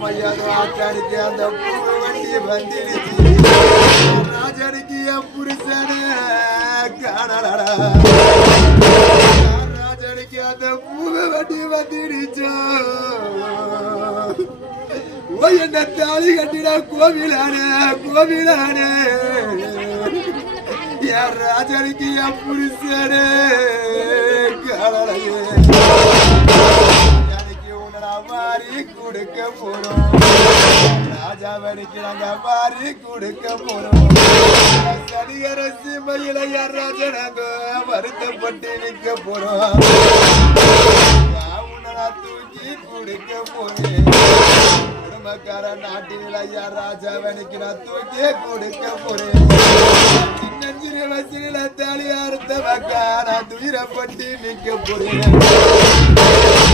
மையாதோ ஆத்தாடிக்கு அந்த பூவை வண்டி வந்துடுச்சு ராஜனுக்கு என் புருஷனே காணலடா ராஜனுக்கு அந்த பூவை வண்டி வந்துடுச்சோ என்ன தாலி கட்டிட கோவிலானே கோவிலானே என் ராஜனுக்கு என் புருஷனே காணலையே மாறி கொடுக்க போறோம் ராஜாவனுக்கு நாங்க மாறி கொடுக்க போறோம் சனிகர சீமையில யார் ராஜனாங்க வருத்தப்பட்டு நிற்க போறோம் உன்னடா தூக்கி கொடுக்க போறேன் குடும்பக்கார நாட்டில யார் ராஜாவனுக்கு நான் தூக்கி கொடுக்க போறேன் சின்ன வயசுல தாலி அறுத்த மக்கா நான் துயரப்பட்டு நிற்க போறேன்